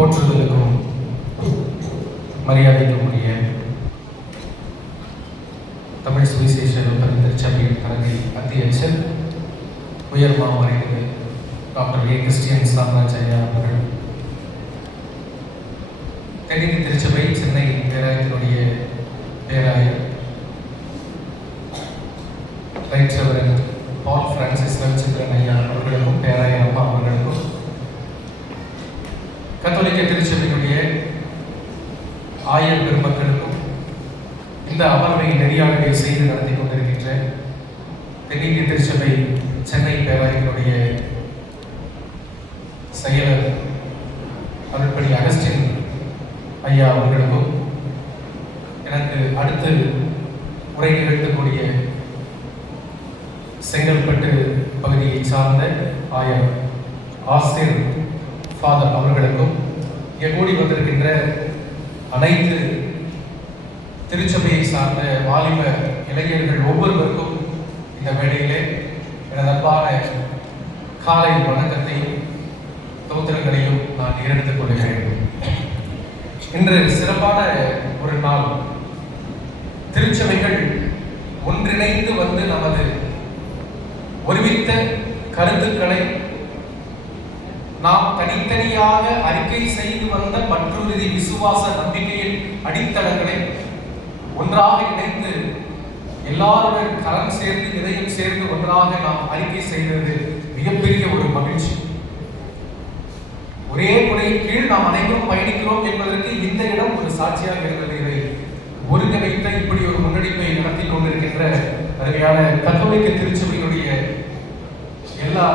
போற்றுதலுக்கும் மரியாதைக்கும் உரிய தமிழ் சுவிசேஷ திருச்சபையின் தலைமை அத்தியட்சர் உயர் மாமரியாதை டாக்டர் ஏ கிறிஸ்டியன் சாம்ராஜ் ஐயா அவர்கள், தென்னிந்திய திருச்சபை சென்னை பேராயத்தினுடைய பேராயர் ரைட் ரெவரண்ட் பால் பிரான்சிஸ் ரவிச்சந்திரன் ஐயா அவர்களுக்கும், பேராயர் அம்மா அவர்களுக்கும், கத்தோலிக்க திருச்சபையினுடைய ஆயர் பெருமக்களுக்கும், இந்த அமர்வை நெறியாளரை செய்து நடத்தி கொண்டிருக்கின்ற தென்னிந்திய திருச்சபை சென்னை பேராயத்தினுடைய செயலர் அருட்பணி அகஸ்டின் ஐயா அவர்களுக்கும், எனக்கு அடுத்து உரை நிகழ்த்தக்கூடிய செங்கல்பட்டு பகுதியை சார்ந்த ஆயர் ஆசிர் ஃபாதர் அவர்களுக்கும், இங்கே கூடி வந்திருக்கின்ற அனைத்து திருச்சபையை சார்ந்த வாலிப இளைஞர்கள் ஒவ்வொருவருக்கும் இந்த வேளையிலே எனது அன்பான காலை வணக்கத்தையும் தோத்திரங்களையும் நான் எடுத்துக் கொள்கிறேன். இன்று சிறப்பான ஒரு நாள். திருச்சபைகள் ஒன்றிணைந்து வந்து நமது ஒருமித்த கருத்துக்களை நாம் தனித்தனியாக அறிக்கை செய்து வந்த மற்றொரு விசுவாச நம்பிக்கையின் அடித்தளங்களை ஒன்றாக இணைந்து எல்லாருடன் கரம் சேர்ந்து இதயம் சேர்ந்து ஒன்றாக நாம் அறிக்கை செய்கிறது மிகப்பெரிய ஒரு மகிழ்ச்சி. ஒரே முறையின் கீழ் நாம் அனைவரும் பயணிக்கிறோம் என்பதற்கு இந்த இடம் ஒரு சாட்சியாக இருக்கிறது. இதை ஒருங்கிணைத்த இப்படி ஒரு முன்னெடுப்பை நடத்தி கொண்டிருக்கின்ற அருமையான கத்தோலிக்க திருச்சபையினுடைய எல்லா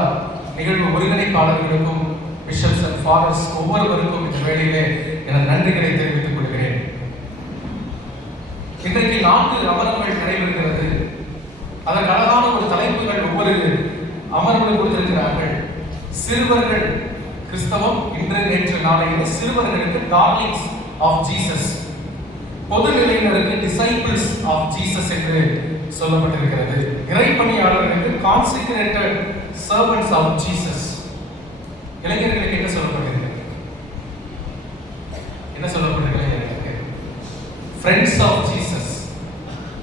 நிகழ்வு ஒருங்கிணைப்பாளர்களுக்கும், பிஷப்ஸ் அண்ட் ஃபாதர்ஸ் ஒவ்வொருவருக்கும் இந்த வேளையிலே எனது நன்றிகளை தெரிவித்துக் கொள்கிறேன். இன்றைக்கு 4 அமர்வுகள் நடைபெறுகிறது. அதற்கு அழகான ஒரு தலைப்புகள் ஒவ்வொரு அமர்வுகளும் கொடுத்திருக்கிறார்கள். சிறுவர்கள் கிறிஸ்தவம், இன்று நேற்று நாளையில் சிறுவர்களுக்கு டார்லிங்ஸ் ஆஃப் ஜீசஸ், பொதுநிலையினருக்கு டிசைபிள்ஸ் ஆஃப் ஜீசஸ் என்று சொல்லப்பட்டிருக்கிறது. இறைப்பணியாளர்களுக்கு கான்செக்ரேட்டட் சர்வன்ட்ஸ் ஆஃப் ஜீசஸ். இளைஞர்களுக்கு என்ன சொல்லப்பட்டிருக்கிறது? என்ன சொல்லப்பட்டிருக்கிறது? Friends of Jesus.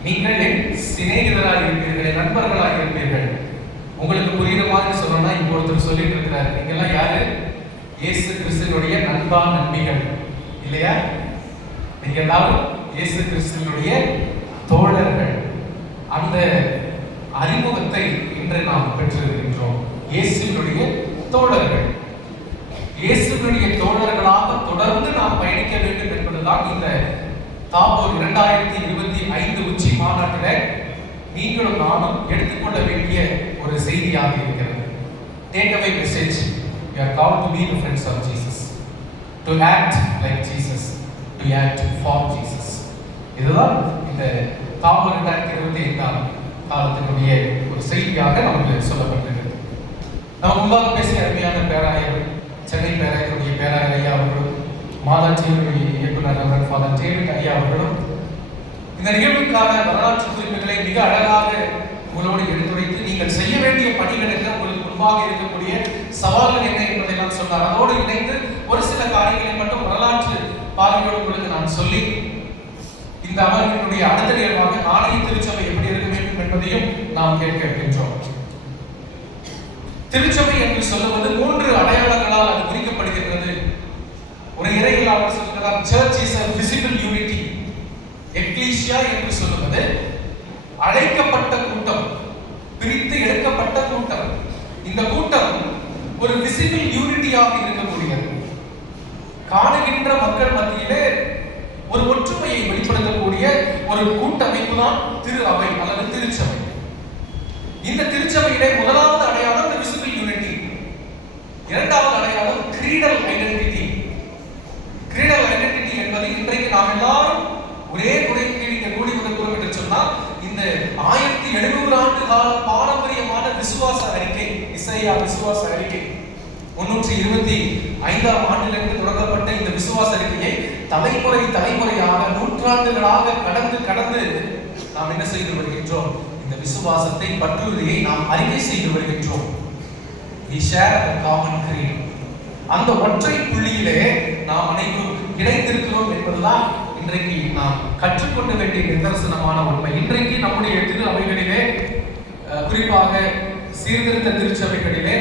நீங்கள் என் சிநேகிதராக இருப்பீர்கள், என் நண்பர்களாக இருப்பீர்கள். உங்களுக்கு புரியுற மாதிரி சொல்லணும்னா இப்போ ஒருத்தர் சொல்லிட்டு இருக்கிறார், நீங்க எல்லாம் யாரு? இயேசு கிறிஸ்துவினுடைய நண்பா நண்பிகள் இல்லையா? நீங்க எல்லாரும் இயேசு கிறிஸ்துவினுடைய தோழர்கள். அந்த அறிமுகத்தை இன்று நாம் பெற்றிருக்கின்றோம். இயேசுவினுடைய தோழர்கள், இயேசுவினுடைய தோழர்களாக தொடர்ந்து நாம் பயணிக்க வேண்டும் என்பதுதான் இந்த தாபோர் 2025 உச்சி மாநாட்டில் நீங்களும் நானும் எடுத்துக்கொள்ள வேண்டிய ஒரு செய்தியாக இருக்கிறது. Take away message. You are called to be the friends of Jesus, to act like Jesus, to act for Jesus. இதுதான் இந்த தாபோர் 2025 காலத்தினுடைய ஒரு செய்தியாக நமக்கு சொல்லப்பட்டிருக்கிறது. நாம் முன்பாக பேசிய அருமையான பேராயர், சென்னை பேராயருடைய பேராயர் ஐயா அவர்களும், மாதாட்சியுடைய இயக்குனர் அவர் ஃபாதர் டேவிட் ஐயா அவர்களும் இந்த நிகழ்வுக்கான வரலாற்று குறிப்புகளை மிக அழகாக உங்களோடு எடுத்துரைத்து நீங்கள் செய்ய வேண்டிய பணிகள் என்ன, உங்களுக்கு முன்பாக இருக்கக்கூடிய சவால்கள் என்ன என்பதையெல்லாம் சொன்னார். அதோடு இணைந்து ஒரு சில காரியங்களை மட்டும் வரலாற்று பார்வையோடு உங்களுக்கு நான் சொல்லி இந்த அமர்வினுடைய அடுத்த நிகழ்வாக நாளைய திருச்சபை எப்படி இருக்க வேண்டும் என்பதையும் நாம் கேட்க இருக்கின்றோம். திருச்சபை என்று சொல்லுவது 3 அடையாளங்களால் அது குறிக்கப்படுகிறது. ஒரு இறையியலாளர் சொல்கிறார், church is a visible unity. Ecclesia என்று சொல்லுவது அழைக்கப்பட்ட கூட்டம், பிரித்து எடுக்கப்பட்ட கூட்டம். இந்த கூட்டம் ஒரு விசிபிள் யூனிட்டியாக இருக்கக்கூடியது. காணுகின்ற மக்கள் மத்தியிலே ஒரு ஒற்றுமையை வெளிப்படுத்தக்கூடிய ஒரு கூட்டமைப்பு தான் திரு அவை அல்லது திருச்சபை. இந்த திருச்சபையிலே முதலாவது அடையாளம் விசிபிள் யூனிட்டி, இரண்டாவது அடையாளம் கிரீடல் ஐடென்டிட்டி. கிரீடல் ஐடென்டிட்டி என்பது இன்றைக்கு நாம் எல்லாரும் ஒரே குறைக்கு நீங்க கூடி வந்திருக்கிறோம் என்று சொன்னால் இந்த 1700 ஆண்டு கால பாரம்பரியமான விசுவாச அறிக்கை, இசையா விசுவாச அறிக்கை 325ஆம் ஆண்டிலிருந்து தொடங்கப்பட்ட இந்த விசுவாச அறிக்கையை தலைமுறையாக நூற்றாண்டுகளாக கடந்து நாம் என்ன செய்து வருகின்றோம்? இந்த விசுவாசத்தை பற்றுறுதியை நாம் அறிக்கை செய்து வருகின்றோம். We share a common creed. அந்த ஒற்றை புள்ளியிலே நாம் அனைவரும் இணைந்திருக்கிறோம் என்பதுதான் இன்றைக்கு நாம் கற்றுக்கொள்ள வேண்டிய நிதர்சனமான உண்மை. இன்றைக்கு நம்முடைய திரு அவைகளிலே, குறிப்பாக சீர்திருத்த திருச்சபைகளிலே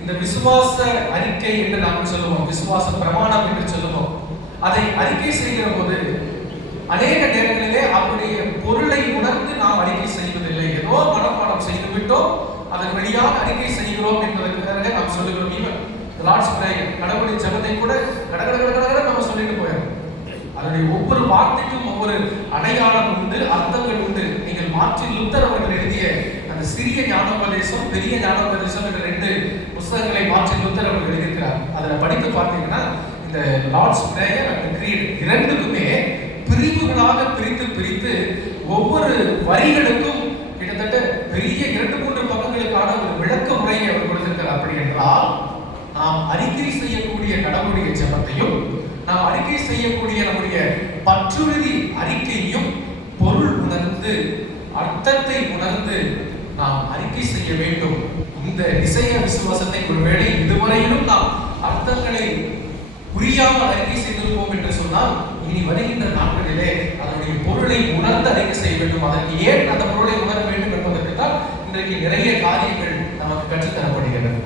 இந்த விசுவாச அறிக்கை என்று நாம் சொல்லுவோம், விசுவாச பிரமாணம் என்று சொல்லுவோம். அதை அறிக்கை செய்கிற போது அநேக நேரங்களிலே அவருடைய பொருளை உணர்ந்து நாம் அறிக்கை செய்வதில்லை. ஏதோ மனப்பாடம் செய்து விட்டோம், அதன் வழியாக அறிக்கை செய்கிறோம் என்பதற்காக நாம் சொல்லுகிறோம். ஈவன் லார்ட்ஸ் பிரேயர், கடவுளுடைய ஜெபத்தை கூட கடகட நம்ம சொல்லிட்டு போயிடும். அதனுடைய ஒவ்வொரு வார்த்தைக்கும் ஒவ்வொரு அடையாளம் உண்டு, அர்த்தங்கள் உண்டு. நீங்கள் மார்ட்டின் லூத்தர் அவர்கள் எழுதிய அந்த சிறிய ஞானோபதேசம், பெரிய ஞானோபதேசம் என்ற 2 புத்தகங்களை மார்ட்டின் லூத்தர் அவர்கள் எழுதியிருக்கிறார். அதில் படித்து பார்த்தீங்கன்னா இந்த லார்ட்ஸ் பிரேயர் அண்ட் கிரீட் இரண்டுக்குமே பிரிவுகளாக பிரித்து ஒவ்வொரு வரிகளுக்கும் கிட்டத்தட்ட பெரிய 2-3 பக்கங்களுக்கான ஒரு விளக்க உரையை அவர் கொடுத்திருக்கிறார். அப்படி என்றால் நாம் அறிக்கை செய்யக்கூடிய கடவுளுடைய ஜெபத்தையும், நாம் அறிக்கை செய்யக்கூடிய நம்முடைய பற்றுறுதி அறிக்கையையும் பொருள் உணர்ந்து, அர்த்தத்தை உணர்ந்து நாம் அறிக்கை செய்ய வேண்டும். இந்த நிசைய விசுவாசத்தை ஒருவேளை இதுவரையிலும் நாம் அர்த்தங்களை புரியாமல் அறிக்கை செய்திருப்போம் என்று சொன்னால், இனி வருகின்ற நாட்களிலே அதனுடைய பொருளை உணர்ந்து அறிக்கை செய்ய வேண்டும். அதற்கு ஏன் அந்த பொருளை உணர வேண்டும் என்பதற்கு தான் இன்றைக்கு நிறைய காரியங்கள் நமக்கு கற்றுத்தரப்படுகிறது.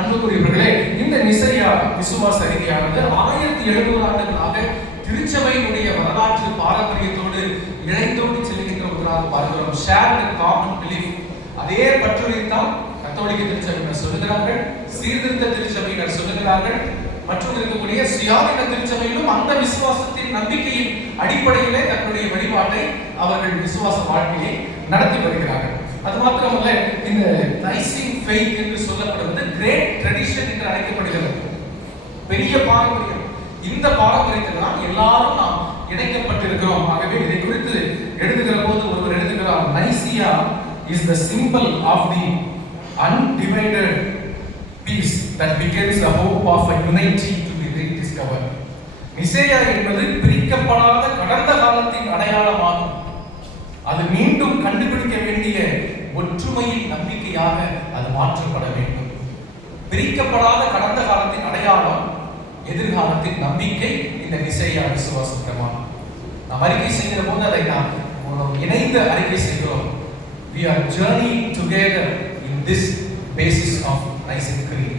அன்புக்குரியவர்களே, இந்த நிசையா விசுவாச அறிக்கையானது 1700 ஆண்டுகளாக திருச்சபையினுடைய வரலாற்று பாரம்பரியத்தோடு இணைந்தோடு செல்கின்ற ஒன்றாக பார்க்கிறோம். Shared common belief. அதே பற்றுரைத்தான் கத்தோலிக்க திருச்சபையினர் சொல்லுகிறார்கள், சீர்திருத்த திருச்சபையினர் சொல்லுகிறார்கள், மற்றும் இருக்கக்கூடிய சுயாதீன திருச்சபையிலும் அந்த விசுவாசத்தின் நம்பிக்கையின் அடிப்படையிலே தன்னுடைய வழிபாட்டை அவர்கள் விசுவாச வாழ்க்கையை நடத்தி வருகிறார்கள். அது மாத்திரமல்ல, இந்த நைசிங் ஃபெய்த் என்று சொல்லப்படுவது கிரேட் ட்ரெடிஷன் என்று அழைக்கப்படுகிறது. பெரிய பாரம்பரியம். இந்த பாரம்பரியத்தில் தான் எல்லாரும் நாம் இணைக்கப்பட்டிருக்கிறோம். ஆகவே இதை குறித்து எழுதுகிற போது ஒருவர் எழுதுகிறார், Nicaea is the symbol of the undivided peace that becomes the hope of a unity to be rediscovered. Nicaea என்பது பிரிக்கப்படாத கடந்த காலத்தின் அடையாளமாகும். அது மீண்டும் கண்டுபிடிக்க வேண்டிய ஒற்றுமையின் நம்பிக்கையாக அது மாற்றப்பட வேண்டும். பிரிக்கப்படாத கடந்த காலத்தின் அடையாளம், எதிர்காலத்தின் நம்பிக்கை இந்த நிசேயா விசுவாச பிரமாணம். நாம் அறிக்கை செய்கிற போது அதை நாம் இணைந்து அறிக்கை செய்கிறோம். We are journeying together in this basis of Nicene Creed.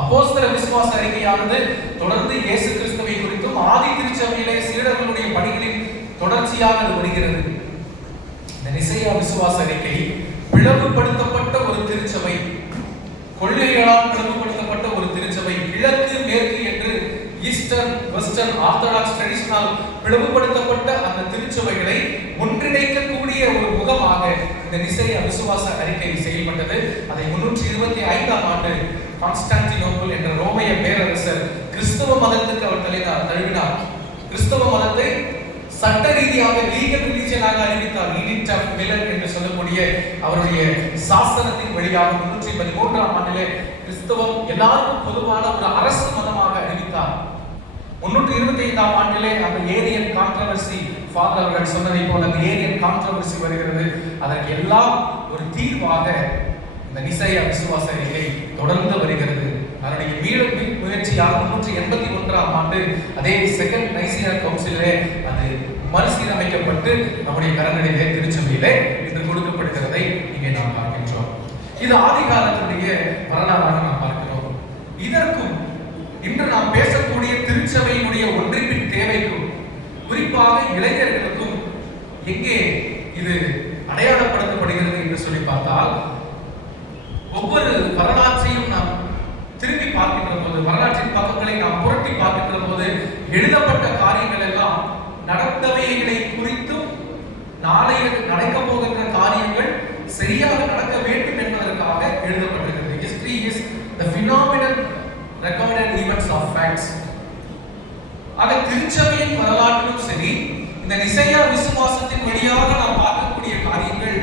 அப்போஸ்தல விசுவாச அறிக்கையானது தொடர்ந்து இயேசு கிறிஸ்துவை குறித்தும் ஆதி திருச்சபையிலே சீடர்களுடைய பணிகளின் தொடர்ச்சியாக அது வருகிறது. இந்த நிசையா விசுவாச அறிக்கை பிளவுபடுத்தப்பட்ட ஒரு திருச்சபை, கொள்கைகளால் பிளவுபடுத்தப்பட்ட ஒரு திருச்சபை, கிழக்கு மேற்கு என்று ஈஸ்டர்ன் வெஸ்டர்ன் ஆர்த்தடாக்ஸ் ட்ரெடிஷனல் பிளவுபடுத்தப்பட்ட அந்த திருச்சபைகளை ஒன்றிணைக்கக்கூடிய ஒரு முகமாக இந்த நிசையா விசுவாச அறிக்கை செயல்பட்டது. அதை 325ஆம் ஆண்டு கான்ஸ்டான்டினோபிள் என்ற ரோமைய பேரரசர் கிறிஸ்தவ மதத்துக்கு அவர் தழுவினார். கிறிஸ்தவ மதத்தை சட்ட ரீதியாக லீகல் ரிலிஜனாக அறிவித்தார். எடிக்ட் ஆஃப் மிலன் என்று சொல்லக்கூடிய அவருடைய சாசனத்தின் வழியாக 313ஆம் ஆண்டிலே கிறிஸ்தவம் எல்லாருக்கும் பொதுவான ஒரு அரசு மதமாக அறிவித்தார். 325ஆம் ஆண்டிலே அந்த ஏரியன் கான்ட்ரோவர்சி, ஃபாதர் அவர்கள் சொன்னதை போல அந்த ஏரியன் கான்ட்ரோவர்சி வருகிறது. அதற்கு எல்லாம் ஒரு தீர்வாக இந்த நிசையா விசுவாச அறிக்கை தொடர்ந்து வருகிறது. அதனுடைய முயற்சியாக 381ஆம் ஆண்டு அதே செகண்ட் நைசியா கவுன்சிலே அது மறுசீரமைக்கப்பட்டு நம்முடைய கரங்களிலே திருச்சபையிலே இன்று கொடுக்கப்படுகிறதை இங்கே நாம் பார்க்கின்றோம். இது ஆதி காலத்துடைய வரலாறாக நாம் பார்க்கிறோம். இதற்கும் இன்று நாம் பேசக்கூடிய திருச்சபையினுடைய ஒன்றிப்பின் தேவைக்கும், குறிப்பாக இளைஞர்களுக்கும் எங்கே இது அடையாளப்படுத்தப்படுகிறது என்று சொல்லி பார்த்தால், ஒவ்வொரு வரலாற்றையும் நாம் திரும்பி பார்க்கின்ற போது, வரலாற்றின் பக்கங்களை நாம் புரட்டி பார்க்கின்ற போது எழுதப்பட்ட காரியங்கள் எல்லாம் நடந்தவைகளை குறித்தும் நாளைய நடக்க போகின்ற காரியங்கள் சரியாக நடக்க வேண்டும் என்பதற்காக எழுதப்பட்டிருக்கிறது. History is the phenomenal recorded events of facts. ஆக திருச்சபையின் வரலாற்றிலும் சரி, இந்த நிசையா விசுவாசத்தின் வழியாக நாம் பார்க்கக்கூடிய காரியங்கள்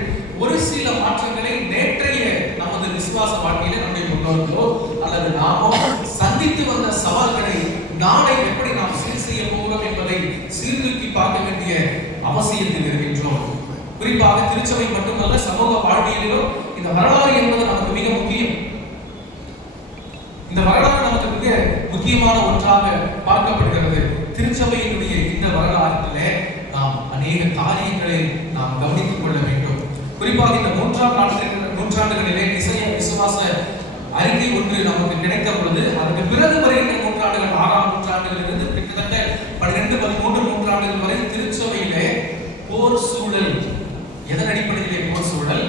ஒரு சில மாற்றங்களை நேற்றைய நமது விசுவாச வாழ்க்கையில நம்முடைய முன்னோர்களோ அல்லது நாமோ சந்தித்து வந்த சவால்களை நாளை எப்படி நாம் சீர் செய்ய போகிறோம் என்பதை சீர்தூக்கி பார்க்க வேண்டிய அவசியத்தில் இருக்கின்றோம். குறிப்பாக திருச்சபை மட்டுமல்ல, சமூக வாழ்வியலிலும் இந்த வரலாறு என்பது நமக்கு மிக முக்கியம். இந்த வரலாறு நமக்கு மிக முக்கியமான ஒன்றாக பார்க்கப்படுகிறது. திருச்சபையினுடைய இந்த வரலாற்றிலே நாம் அநேக காரியங்களை நாம் கவனித்துக் கொள்ள வேண்டும். குறிப்பாக இந்த 3ஆம் நூற்றாண்டுகளிலே நிசைய விசுவாச அறிக்கை ஒன்று நமக்கு கிடைத்த பொழுது அதற்கு பிறகு வருகின்ற நூற்றாண்டுகள் 6ஆம் நூற்றாண்டிலிருந்து கிட்டத்தட்ட 12-13 நூற்றாண்டுகள் வரை திருச்சபையிலே போர் சூழல், எதன் அடிப்படையிலே போர் சூழல்?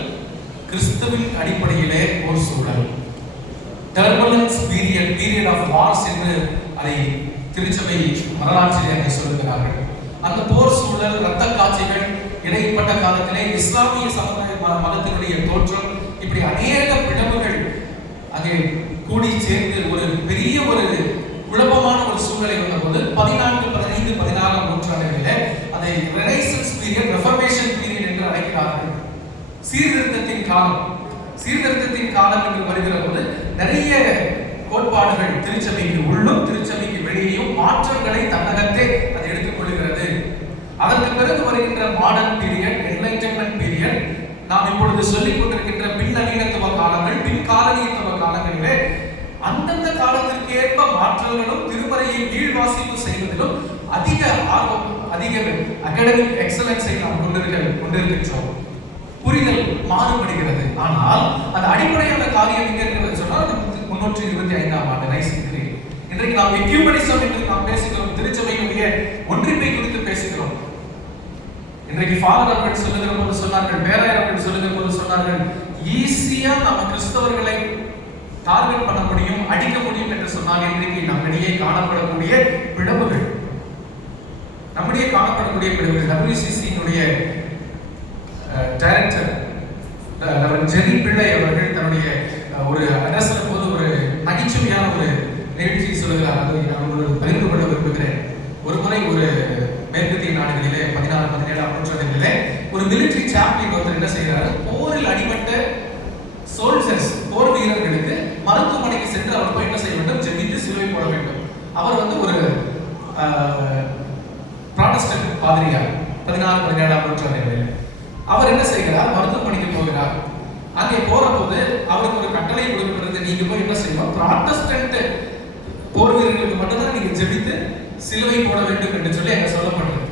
கிறிஸ்துவின் அடிப்படையிலே போர் சூழல். டர்புலன்ஸ் பீரியட் ஆஃப் வார்ஸ் என்று அதை திருச்சபை வரலாற்றிலே அதை சொல்லுகிறார்கள். அந்த போர் சூழல், இரத்த காட்சிகள், இடைப்பட்ட காலத்திலே இஸ்லாமிய சமுதாய மதத்தினுடைய தோற்றம், இப்படி அநேக பிளவுகள் அங்கே கூடி சேர்ந்து ஒரு பெரிய ஒரு குழப்பமான ஒரு சூழ்நிலை வந்தபோது 14, 15, 16ஆம் நூற்றாண்டுகளிலே அதை ரெனைசன்ஸ் பீரியட், ரெஃபர்மேஷன் பீரியட் என்று அழைக்கிறார்கள். சீர்திருத்தத்தின் காலம். சீர்திருத்தத்தின் காலம் என்று வருகிற போது நிறைய கோட்பாடுகள் திருச்சபைக்கு உள்ளும் திருச்சபைக்கு வெளியேயும் மாற்றங்களை தன்னகத்தே அது எடுத்துக் கொள்கிறது. அதற்கு பிறகு வருகின்ற மாடர்ன் பீரியட், என்லைட்டன்மென்ட் பீரியட், நாம் இப்பொழுது சொல்லிக் கொண்டிருக்கின்ற பின்னவீனத்துவ காலங்கள், பின்காலனித்துவ காலங்களிலே அந்தந்த காலத்திற்கு ஏற்ப மாற்றங்களும் திருமறையை வீழ்வாசிப்பு செய்வதிலும் அதிக ஆர்வம், அதிக அகாடமிக் எக்ஸலன்ஸை நாம் கொண்டிருக்கின்றோம். புரிதல் மாறுபடுகிறது. ஆனால் அந்த அடிப்படையான காரியம் எங்க இருக்கிறது சொன்னால் 325ஆம் ஆண்டு ரைசிங் கிரீட். இன்றைக்கு நாம் எக்யூமெனிசம் என்று நாம் பேசுகிறோம். திருச்சபையினுடைய ஒன்றிப்பை குறித்து பேசுகிறோம். இன்றைக்கு ஃபாதர் அவர்கள் சொல்லுகிற போது சொன்னார்கள், பேராயர் அவர்கள் சொல்லுகிற போது சொன்னார்கள், ஈஸியா நம்ம கிறிஸ்தவர்களை டார்கெட் பண்ண முடியும், அடிக்க முடியும் என்று சொன்னால் இன்றைக்கு நம்மிடையே காணப்படக்கூடிய பிளவுகள், WCC-னுடைய டைரக்டர் ஜெரி பிள்ளை அவர்கள் தன்னுடைய ஒரு அட்ரஸ்ல போது ஒரு நகைச்சுவையான ஒரு நிகழ்ச்சி சொல்லுகிறார். அதை நான் உங்களுக்கு பகிர்ந்து கொள்ள விரும்புகிறேன். ஒரு முறை ஒரு மேற்கத்திய நாடுகளிலே 16, 17ஆம் நூற்றாண்டுகளிலே ஒரு மிலிட்டரி சாம்பியன் ஒருத்தர் என்ன செய்கிறார், போரில் அடிபட்ட சோல்ஜர்ஸ், போர் வீரர்களுக்கு மருத்துவமனைக்கு சென்று அவர் போய் என்ன செய்ய வேண்டும், ஜெபித்து சிலுவை போட வேண்டும். அவர் ஒரு புராட்டஸ்டன்ட் பாதிரியார் 16, 17ஆம் நூற்றாண்டுகளில். அவர் என்ன செய்கிறார், மருத்துவமனைக்கு போகிறார். அங்கே போற போது அவருக்கு ஒரு கட்டளை கொடுக்கப்படுறது, நீங்க போய் என்ன செய்யணும், புராட்டஸ்டன்ட் போர் வீரர்களுக்கு மட்டும்தான் நீங்க ஜெபித்து சிலுவை போட வேண்டும் என்று சொல்லி அங்க சொல்லப்படுறது.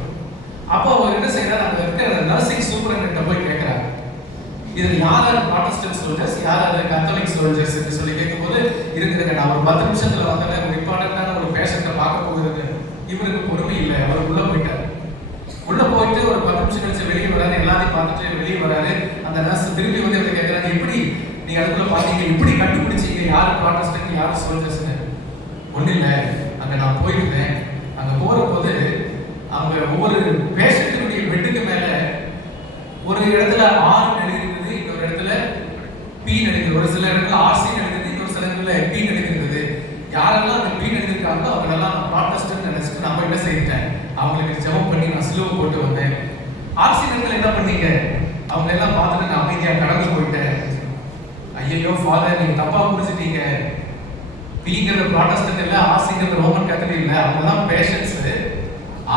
அப்போ அவர் என்ன செய்யறாரு, அங்க இருக்கிற நர்சிங் சூப்பரண்ட் போய் கேட்கிறார், இது யார் புராட்டஸ்டன்ட் சோல்ஜர்ஸ், யார் கத்தோலிக் சோல்ஜர்ஸ் என்று சொல்லி கேட்கும்போது, இருக்குதுங்க நான் ஒரு 10 நிமிஷத்துல வந்தேன், ஒரு இம்பார்ட்டன்டான ஒரு பேஷண்ட்டை பார்க்க போகிறது. இவருக்கு பொறுமை இல்லை, அவர் உள்ள போயிட்டார். உள்ள போயிட்டு ஒரு 10 நிமிஷம் கழிச்சு வெளியே வராரு, எல்லாரையும் பார்த்துட்டு வெளியே வராரு. அந்த நர்ஸ் திரும்பி இவரை கேட்கிறாங்க, எப்படி நீங்க அதுக்குள்ள பாத்தீங்க, எப்படி கண்டுபிடிச்சீங்க யாரு புராட்டஸ்டன்ட் யாரு சோல்ஜர்ஸ்னு? ஒண்ணு இல்ல, அங்க நான் போயிருந்தேன். அங்க போற போது அவங்க ஒவ்வொரு பேஷண்ட்டினுடைய பெட்டுக்கு மேல ஒரு இடத்துல ஆர் எழுதிருந்தது, இன்னொரு இடத்துல பி எழுதிருந்தது, ஒரு சில இடத்துல ஆர்சி எழுதிருந்தது, இன்னொரு சில இடத்துல பி எழுதிருந்தது. யாரெல்லாம் அந்த பி எழுதிருக்காங்களோ அவங்களெல்லாம் நான் புராட்டஸ்டன்ட் நினைச்சிட்டு நான் என்ன செய்துட்டேன், அவங்களுக்கு ஜெபம் பண்ணி நான் சிலுவை போட்டு வந்தேன். ஆர்சி நேரத்தில் என்ன பண்ணீங்க, அவங்க எல்லாம் பார்த்துட்டு நான் அமைதியா கடந்து போயிட்டேன். ஐயோ ஃபாதர், நீங்க தப்பா புரிஞ்சுட்டீங்க. பிங்கிறது புராட்டஸ்டன்ட் இல்ல, ஆர்சிங்கிறது ரோமன் கேத்தலிக் இல்ல, அவங்கதான் பேஷன்ஸ்.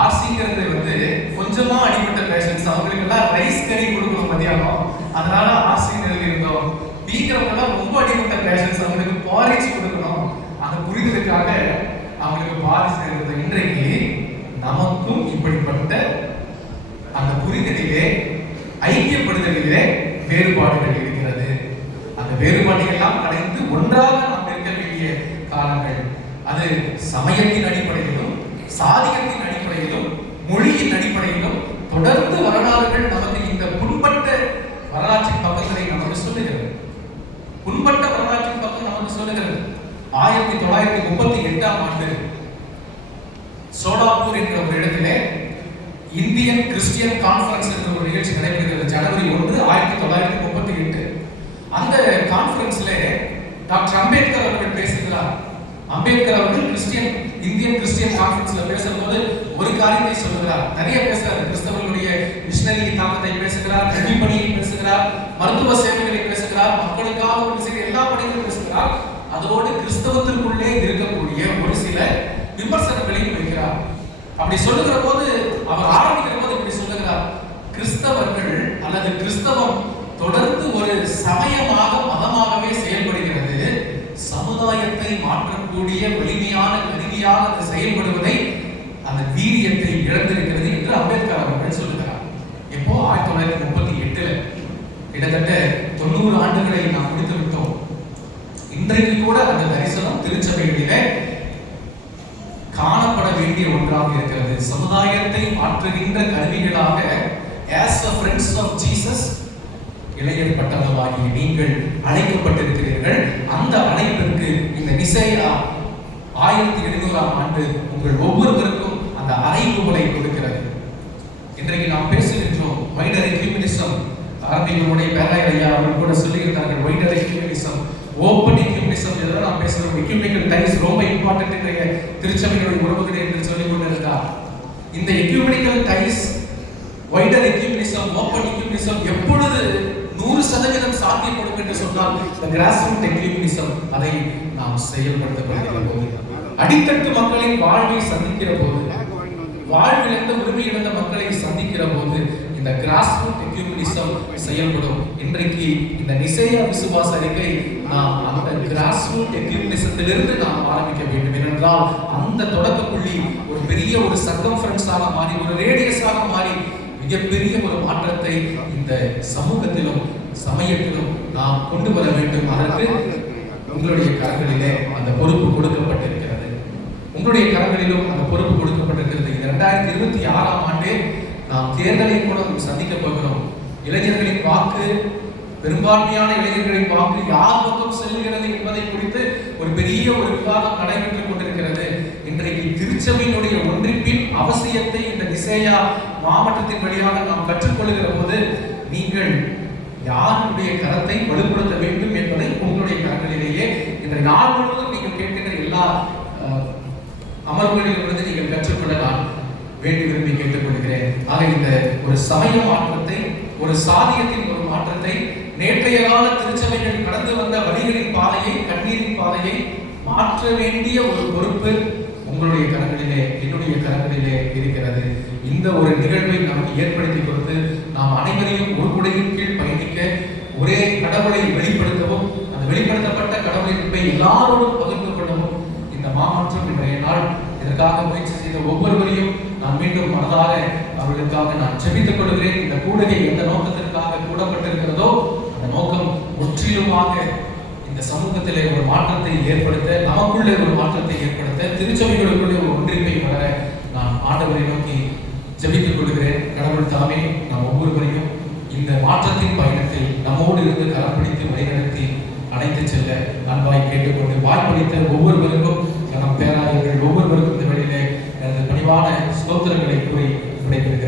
ஆர்சிங்கிறது கொஞ்சமா அடிபட்ட பேஷன்ஸ், அவங்களுக்கு எல்லாம் ரைஸ் கறி கொடுக்கணும் மதியானம், அதனால ஆர்சி எழுதி இருந்தோம். பிங்கிறவங்க எல்லாம் ரொம்ப அடிபட்ட பேஷன்ஸ், அவங்களுக்கு பாரிஜ் கொடுக்கணும், அந்த புரிதலுக்காக அவங்களுக்கு பாரிஜ் எழுதுறது. இன்றைக்கு நமக்கும் இப்படிப்பட்ட அந்த புரிதலிலே, ஐக்கியப்படுதலிலே வேறுபாடுகள் இருக்கிறது. அந்த வேறுபாடுகள் எல்லாம் அடைந்து ஒன்றாக நாம் இருக்க வேண்டிய காலங்கள். அது சமயத்தின் அடிப்படையிலும், சாதியத்தின் அடிப்படையிலும், மொழியின் அடிப்படையிலும் தொடர்ந்து வரலாறுகள் நமக்கு இந்த புண்பட்ட வரலாற்றின் பக்கங்களை நமக்கு சொல்லுகிறது. புண்பட்ட வரலாற்றின் பக்கம் நமக்கு சொல்லுகிறது. 1938ஆம் ஆண்டு சோலாப்பூர் என்ற ஒரு இடத்திலே இந்தியன் கிறிஸ்டியன் கான்ஃபரன்ஸ் என்ற ஒரு நிகழ்ச்சி நடைபெறுகிறது. ஜனவரி 1, 1938. அந்த கான்ஃபரன்ஸ்ல டாக்டர் அம்பேத்கர் அவர்கள் பேசுகிறார். அம்பேத்கர் அவர்கள் இந்தியன் கிறிஸ்டியன் கான்ஃபரன்ஸ்ல பேசும்போது ஒரு காரியத்தை சொல்லுகிறார். நிறைய பேசுறாரு, கிறிஸ்தவர்களுடைய மிஷனரி தாக்கத்தை பேசுகிறார், கல்வி பணியை பேசுகிறார், மருத்துவ சேவைகளை பேசுகிறார், மக்களுக்காக ஒரு சில எல்லா பணிகளும் பேசுகிறார். அதோடு கிறிஸ்தவத்திற்குள்ளே இருக்கக்கூடிய ஒரு சில விமர்சனங்களையும் வைக்கிறார். அப்படி சொல்லுகிற போது அவர் ஆரம்பிக்கிற போது இப்படி சொல்லுகிறார், கிறிஸ்தவர்கள் அல்லது கிறிஸ்தவம் தொடர்ந்து ஒரு சமயமாக மதமாகவே செயல்படுகிறது, சமுதாயத்தை மாற்றக்கூடிய வலிமையான கருவியாக அது செயல்படுவதை, அந்த வீரியத்தை இழந்திருக்கிறது என்று அம்பேத்கர் அவர்கள் சொல்லுகிறார். எப்போ 1938 கிட்டத்தட்ட 90 ஆண்டுகளை நாம் முடித்து விட்டோம். இன்றைக்கு கூட அந்த தரிசனம் திருச்சபைகளிலே காணப்பட வேண்டிய ஒன்றாக இருக்கிறது. சமுதாயத்தை மாற்றுகின்ற கருவிகளாக as a friends of Jesus இளைஞர் பட்டணமாகிய நீங்கள் அழைக்கப்பட்டிருக்கிறீர்கள். அந்த அழைப்பிற்கு இந்த நிசையா 1700ஆம் ஆண்டு உங்கள் ஒவ்வொருவருக்கும் அந்த அறைகூவலை கொடுக்கிறது. இன்றைக்கு நாம் பேசுகின்றோம் வைடர் எக்யூமெனிசம். ஆரம்பிகளுடைய பேராயர் ஐயா அவர்கள் கூட சொல்லியிருந்தார்கள், வைடர் எக்யூமெனிசம், ஓப்பன் எக்யூமெனிசம். இதெல்லாம் நாம் பேசுகிறோம். எக்யூமெனிக்கல் டைஸ் ரொம்ப இம்பார்ட்டன்ட் இன்றைய திருச்சபைகளுடைய உறவுகளை என்று சொல்லிக் கொண்டிருந்தார். இந்த எக்யூமெனிக்கல் டைஸ், வைடர் எக்யூமெனிசம், ஓப்பன் எக்யூமெனிசம் எப்பொழுது 100% சாத்தியப்படும் என்று சொன்னால், இந்த கிராஸ்ரூட் எக்யூமெனிசம் அதை நாம் செயல்படுத்தப்படுகிற போது, அடித்தட்டு மக்களின் வாழ்வை சந்திக்கிற போது, வாழ்விலிருந்து உரிமை இழந்த மக்களை சந்திக்கிற போது இந்த கிராஸ்ரூட் எக்யூமெனிசம் செயல்படும். இன்றைக்கு இந்த நிசையா விசுவாச அறிக்கை நாம் அந்த கிராஸ்ரூட் எக்யூமெனிசத்திலிருந்து நாம் ஆரம்பிக்க வேண்டும். ஏனென்றால் அந்த தொடக்க புள்ளி ஒரு பெரிய ஒரு சர்க்கம்ஃபரன்ஸாக மாறி, ஒரு ரேடியஸாக மாறி மிகப்பெரிய ஒரு மாற்றத்தை இந்த சமூகத்திலும் சமயத்திலும் நாம் கொண்டு வர வேண்டும். அதற்கு உங்களுடைய கரங்களிலே அந்த பொறுப்பு கொடுக்கப்பட்டிருக்கிறது. உங்களுடைய கரங்களிலும் அந்த பொறுப்பு கொடுக்கப்பட்டிருக்கிறது. 2026ஆம் ஆண்டு நாம் தேர்தலை கூட சந்திக்க போகிறோம். இளைஞர்களின் வாக்கு, பெரும்பான்மையான இளைஞர்களின் வாக்கு யார் பக்கம் செல்கிறது என்பதை குறித்து ஒரு பெரிய ஒரு விவாதம் நடைபெற்றுக் கொண்டிருக்கிறது. இன்றைக்கு திருச்சபையினுடைய ஒன்றிப்பின் அவசியத்தை இந்த நிசையா மாவட்டத்தின் வழியாக நாம் கற்றுக்கொள்கிற போது, நீங்கள் யாருடைய கரத்தை வலுப்படுத்த வேண்டும் என்பதை உங்களுடைய கரங்களிலேயே இன்றைய நாள் முழுவதும் நீங்கள் கேட்கின்ற எல்லா அமர்வுகளிலிருந்து நீங்கள் கற்றுக்கொள்ளலாம் வேண்டி விரும்பி கேட்டுக்கொள்கிறேன். ஆக இந்த ஒரு சமய மாற்றத்தை, ஒரு சாதியத்தின் ஒரு மாற்றத்தை, நேற்றைய கால திருச்சபைகள் கடந்து வந்த வழிகளின் பாதையை, கண்ணீரின் பாதையை மாற்ற வேண்டிய ஒரு பொறுப்பு உங்களுடைய கரங்களிலே, என்னுடைய கரங்களிலே இருக்கிறது. இந்த ஒரு நிகழ்வை நமக்கு ஏற்படுத்தி கொடுத்து நாம் அனைவரையும் ஒரு குடையின் கீழ் பயணிக்க, ஒரே கடவுளை வெளிப்படுத்தவும், அந்த வெளிப்படுத்தப்பட்ட கடவுளின் எல்லாரோடும் பகிர்ந்து கொள்ளவும் இந்த மாமன்றம் இன்றைய நாள் இதற்காக முயற்சி செய்த ஒவ்வொருவரையும் நான் மீண்டும் மனதார அவர்களுக்காக நான் ஜெபித்துக் கொள்கிறேன். இந்த கூடுகை எந்த நோக்கத்திற்காக கூடப்பட்டிருக்கிறதோ அந்த நோக்கம் முற்றிலுமாக இந்த சமூகத்திலே ஒரு மாற்றத்தை ஏற்படுத்த, நமக்குள்ளே ஒரு மாற்றத்தை ஏற்படுத்த, திருச்சபைகளுக்குள்ளே ஒரு ஒன்றிப்பை வளர நான் ஆண்டவரை நோக்கி ஜெபித்துக் கொள்கிறேன். கடவுள் தாமே நாம் ஒவ்வொருவரையும் இந்த மாற்றத்தின் பயணத்தில் நம்மோடு இருந்து கரம் பிடித்து வழிநடத்தி அழைத்து செல்ல அன்பாய் கேட்டுக்கொண்டு, வாய்ப்பளித்த ஒவ்வொருவருக்கும், நம் பேராயர்கள் ஒவ்வொருவருக்கும் இந்த வழியிலே எனது பணிவான ஸ்தோத்திரங்களை கூறி விடைபெறுகிறேன்.